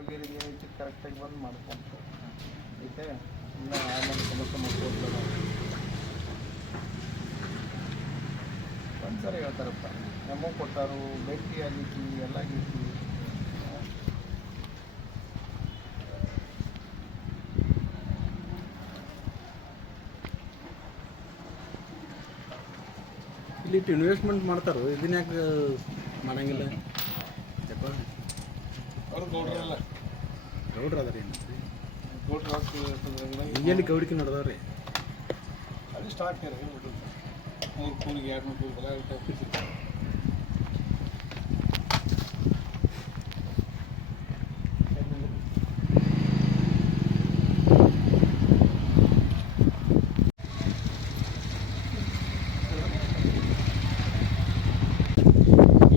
ಆರೋಗ್ಯರಿಗೆ ಏನೈತಿ ಕರೆಕ್ಟಾಗಿ ಬಂದು ಮಾಡ್ಕೊಂತ ಐತೆ. ಇಲ್ಲ ಆಮೇಲೆ ಸಮಸ್ಯೆ ಮಾಡ್ಕೊಡ್ತಾರೆ ಒಂದು ಸರಿ ಹೇಳ್ತಾರಪ್ಪ, ನಮಗೆ ಕೊಟ್ಟಾರು ಭೇಟಿ ಆಗೈತಿ ಎಲ್ಲ ಆಗೈತಿ. ಇಲ್ಲಿ ಇನ್ವೆಸ್ಟ್ಮೆಂಟ್ ಮಾಡ್ತಾರೋ ಇದನ್ನ ಯಾಕೆ ಮಾಡಂಗಿಲ್ಲ? ಅವ್ರು ಗೌಡ್ರಲ್ಲ, ಗೌಡ್ರ ಅದ ರೀ ಗೌಡ್ರ ಈಗೇನು ಕವಡಿಕೆ ನಡೆದವ್ರಿ. ಅಲ್ಲಿ ಸ್ಟಾರ್ಟ್ ರೀ 100 ಕೂಲಿಗೆ 200 ಬೆಲೆ ಇರ್ತಾವೆ.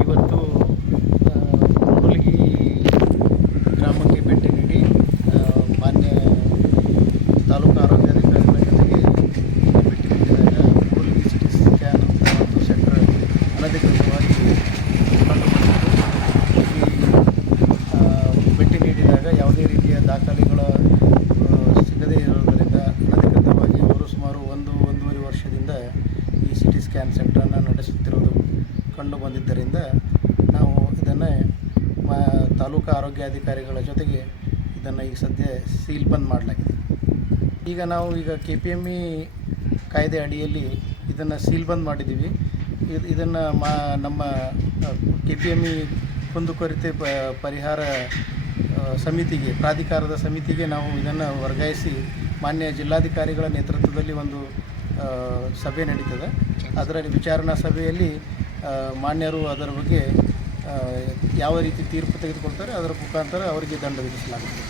ಇವತ್ತು ಕುಂಬಳಗಿ ಗ್ರಾಮಕ್ಕೆ ಭೇಟಿ ನೀಡಿ ಮಾನ್ಯ ತಾಲೂಕು ಆರೋಗ್ಯಾಧಿಕಾರಿಗಳ ಜೊತೆಗೆ ಭೇಟಿ ನೀಡಿದಾಗ ಕುಂಬಳಗಿ ಸಿಟಿ ಸ್ಕ್ಯಾನ್ ಅಂತ ಒಂದು ಸೆಂಟರ್ ಅನಧಿಕೃತವಾಗಿ ಕಂಡುಬಂದಿತ್ತು. ಈ ಭೇಟಿ ನೀಡಿದಾಗ ಯಾವುದೇ ರೀತಿಯ ದಾಖಲೆಗಳ ಸಿಗದೇ ಇರೋದರಿಂದ ಅನಧಿಕೃತವಾಗಿ ಅವರು ಸುಮಾರು 1-1.5 ವರ್ಷದಿಂದ ಈ ಸಿಟಿ ಸ್ಕ್ಯಾನ್ ಸೆಂಟರನ್ನು ನಡೆಸುತ್ತಿರುವುದು ಕಂಡು ಬಂದಿದ್ದರಿಂದ ನಾವು ಇದನ್ನು ತಾಲೂಕು ಆರೋಗ್ಯಾಧಿಕಾರಿಗಳ ಜೊತೆಗೆ ಇದನ್ನು ಈಗ ಸದ್ಯ ಸೀಲ್ ಬಂದ್ ಮಾಡಲಾಗಿದೆ. ಈಗ ನಾವು KPME ಕಾಯ್ದೆ ಅಡಿಯಲ್ಲಿ ಇದನ್ನು ಸೀಲ್ ಬಂದ್ ಮಾಡಿದ್ದೀವಿ. ಇದನ್ನು ನಮ್ಮ KPME ಕುಂದುಕೊರತೆ ಪರಿಹಾರ ಸಮಿತಿಗೆ, ಪ್ರಾಧಿಕಾರದ ಸಮಿತಿಗೆ ನಾವು ಇದನ್ನು ವರ್ಗಾಯಿಸಿ ಮಾನ್ಯ ಜಿಲ್ಲಾಧಿಕಾರಿಗಳ ನೇತೃತ್ವದಲ್ಲಿ ಒಂದು ಸಭೆ ನಡೀತದೆ. ಅದರಲ್ಲಿ ವಿಚಾರಣಾ ಸಭೆಯಲ್ಲಿ ಮಾನ್ಯರು ಅದರ ಬಗ್ಗೆ ಯಾವ ರೀತಿ ತೀರ್ಪು ತೆಗೆದುಕೊಳ್ತಾರೆ ಅದರ ಮುಖಾಂತರ ಅವರಿಗೆ ದಂಡ ವಿಧಿಸಲಾಗುತ್ತದೆ.